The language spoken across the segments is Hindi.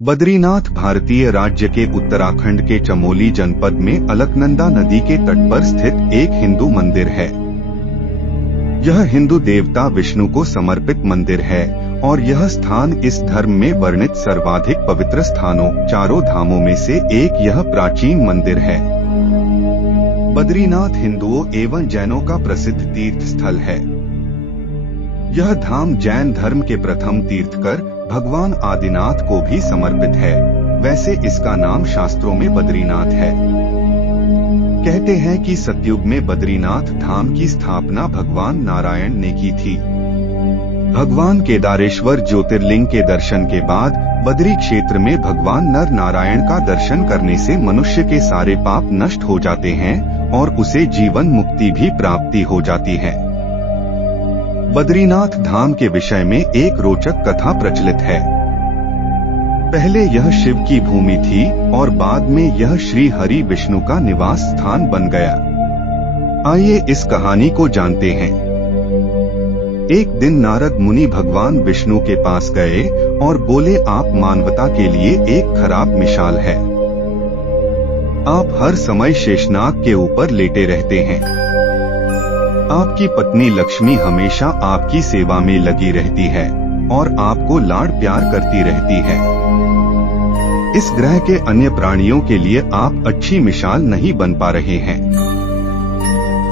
बद्रीनाथ भारतीय राज्य के उत्तराखंड के चमोली जनपद में अलकनंदा नदी के तट पर स्थित एक हिंदू मंदिर है। यह हिंदू देवता विष्णु को समर्पित मंदिर है और यह स्थान इस धर्म में वर्णित सर्वाधिक पवित्र स्थानों चारों धामों में से एक यह प्राचीन मंदिर है। बद्रीनाथ हिंदुओं एवं जैनों का प्रसिद्ध तीर्थ स्थल है। यह धाम जैन धर्म के प्रथम तीर्थकर भगवान आदिनाथ को भी समर्पित है। वैसे इसका नाम शास्त्रों में बद्रीनाथ है। कहते हैं कि सतयुग में बद्रीनाथ धाम की स्थापना भगवान नारायण ने की थी। भगवान केदारेश्वर ज्योतिर्लिंग के दर्शन के बाद बद्री क्षेत्र में भगवान नर नारायण का दर्शन करने से मनुष्य के सारे पाप नष्ट हो जाते हैं और उसे जीवन मुक्ति भी प्राप्ति हो जाती है। बद्रीनाथ धाम के विषय में एक रोचक कथा प्रचलित है। पहले यह शिव की भूमि थी और बाद में यह श्री हरि विष्णु का निवास स्थान बन गया। आइए इस कहानी को जानते हैं। एक दिन नारद मुनि भगवान विष्णु के पास गए और बोले, आप मानवता के लिए एक खराब मिसाल है। आप हर समय शेषनाग के ऊपर लेटे रहते हैं। आपकी पत्नी लक्ष्मी हमेशा आपकी सेवा में लगी रहती है और आपको लाड़ प्यार करती रहती है। इस ग्रह के अन्य प्राणियों के लिए आप अच्छी मिसाल नहीं बन पा रहे हैं।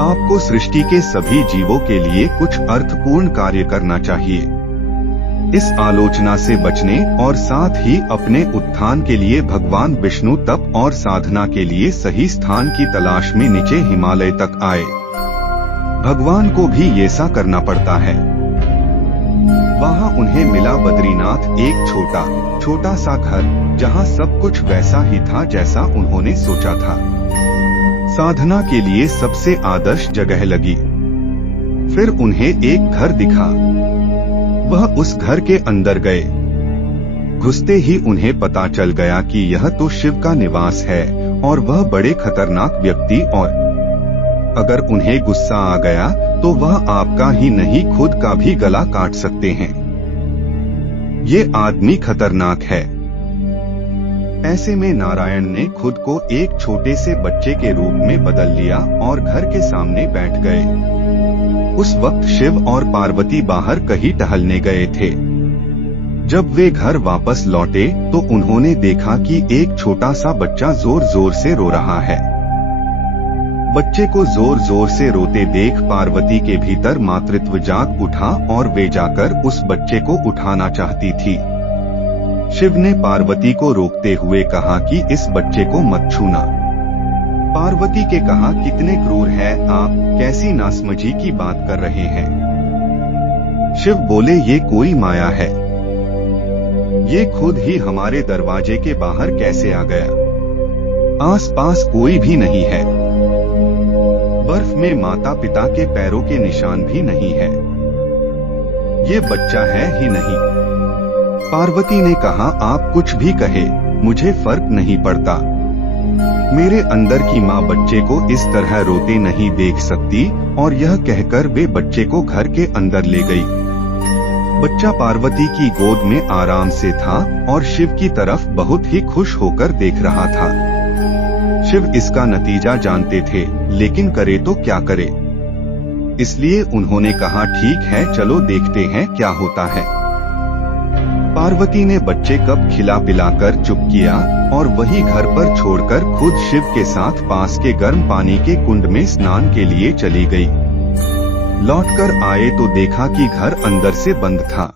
आपको सृष्टि के सभी जीवों के लिए कुछ अर्थपूर्ण कार्य करना चाहिए। इस आलोचना से बचने और साथ ही अपने उत्थान के लिए भगवान विष्णु तप और साधना के लिए सही स्थान की तलाश में नीचे हिमालय तक आए। भगवान को भी ये सा करना पड़ता है। वहाँ उन्हें मिला बद्रीनाथ, एक छोटा सा घर, जहाँ सब कुछ वैसा ही था जैसा उन्होंने सोचा था। साधना के लिए सबसे आदर्श जगह लगी। फिर उन्हें एक घर दिखा। वह उस घर के अंदर गए। घुसते ही उन्हें पता चल गया कि यह तो शिव का निवास है और वह बड़े खतरनाक व्यक्ति, और अगर उन्हें गुस्सा आ गया तो वह आपका ही नहीं खुद का भी गला काट सकते हैं। ये आदमी खतरनाक है। ऐसे में नारायण ने खुद को एक छोटे से बच्चे के रूप में बदल लिया और घर के सामने बैठ गए। उस वक्त शिव और पार्वती बाहर कहीं टहलने गए थे। जब वे घर वापस लौटे तो उन्होंने देखा कि एक छोटा सा बच्चा जोर जोर से रो रहा है। बच्चे को जोर जोर से रोते देख पार्वती के भीतर मातृत्व जाग उठा और वे जाकर उस बच्चे को उठाना चाहती थी। शिव ने पार्वती को रोकते हुए कहा कि इस बच्चे को मत छूना। पार्वती के कहा, कितने क्रूर है आप, कैसी नासमझी की बात कर रहे हैं। शिव बोले, ये कोई माया है। ये खुद ही हमारे दरवाजे के बाहर कैसे आ गया। आसपास कोई भी नहीं है। बर्फ में माता पिता के पैरों के निशान भी नहीं है। ये बच्चा है ही नहीं। पार्वती ने कहा, आप कुछ भी कहे, मुझे फर्क नहीं पड़ता। मेरे अंदर की माँ बच्चे को इस तरह रोते नहीं देख सकती। और यह कहकर वे बच्चे को घर के अंदर ले गई। बच्चा पार्वती की गोद में आराम से था और शिव की तरफ बहुत ही खुश होकर देख रहा था। शिव इसका नतीजा जानते थे, लेकिन करे तो क्या करे। इसलिए उन्होंने कहा, ठीक है, चलो देखते हैं क्या होता है। पार्वती ने बच्चे कब खिला पिलाकर चुप किया और वही घर पर छोड़कर खुद शिव के साथ पास के गर्म पानी के कुंड में स्नान के लिए चली गई। लौटकर आए तो देखा कि घर अंदर से बंद था।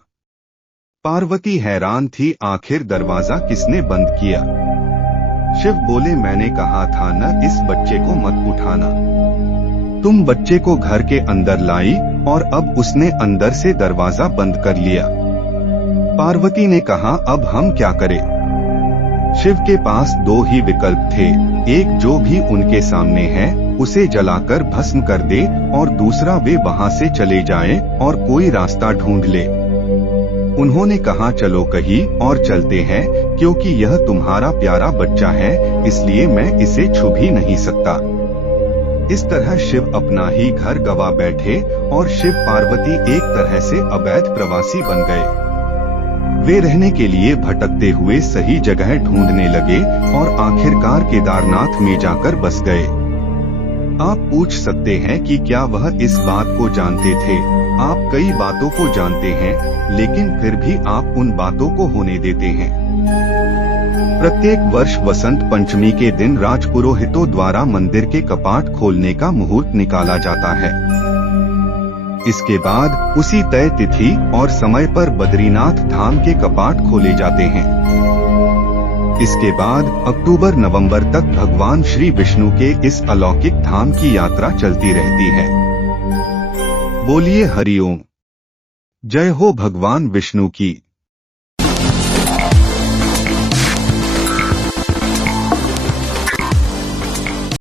पार्वती हैरान थी, आखिर दरवाजा किसने बंद किया। शिव बोले, मैंने कहा था न, इस बच्चे को मत उठाना। तुम बच्चे को घर के अंदर लाई और अब उसने अंदर से दरवाजा बंद कर लिया। पार्वती ने कहा, अब हम क्या करें। शिव के पास दो ही विकल्प थे, एक जो भी उनके सामने है उसे जलाकर भस्म कर दे और दूसरा वे वहां से चले जाएं और कोई रास्ता ढूंढ ले। उन्होंने कहा, चलो कहीं और चलते हैं, क्योंकि यह तुम्हारा प्यारा बच्चा है, इसलिए मैं इसे छू भी नहीं सकता। इस तरह शिव अपना ही घर गवा बैठे और शिव पार्वती एक तरह से अवैध प्रवासी बन गए। वे रहने के लिए भटकते हुए सही जगह ढूंढने लगे और आखिरकार केदारनाथ में जाकर बस गए। आप पूछ सकते हैं कि क्या वह इस बात को जानते थे? आप कई बातों को जानते हैं, लेकिन फिर भी आप उन बातों को होने देते हैं। प्रत्येक वर्ष वसंत पंचमी के दिन राजपुरोहितों द्वारा मंदिर के कपाट खोलने का मुहूर्त निकाला जाता है। इसके बाद उसी तय तिथि और समय पर बद्रीनाथ धाम के कपाट खोले जाते हैं। इसके बाद अक्टूबर-नवंबर तक भगवान श्री विष्णु के इस अलौकिक धाम की यात्रा चलती रहती है। बोलिए हरिओम। जय हो भगवान विष्णु की।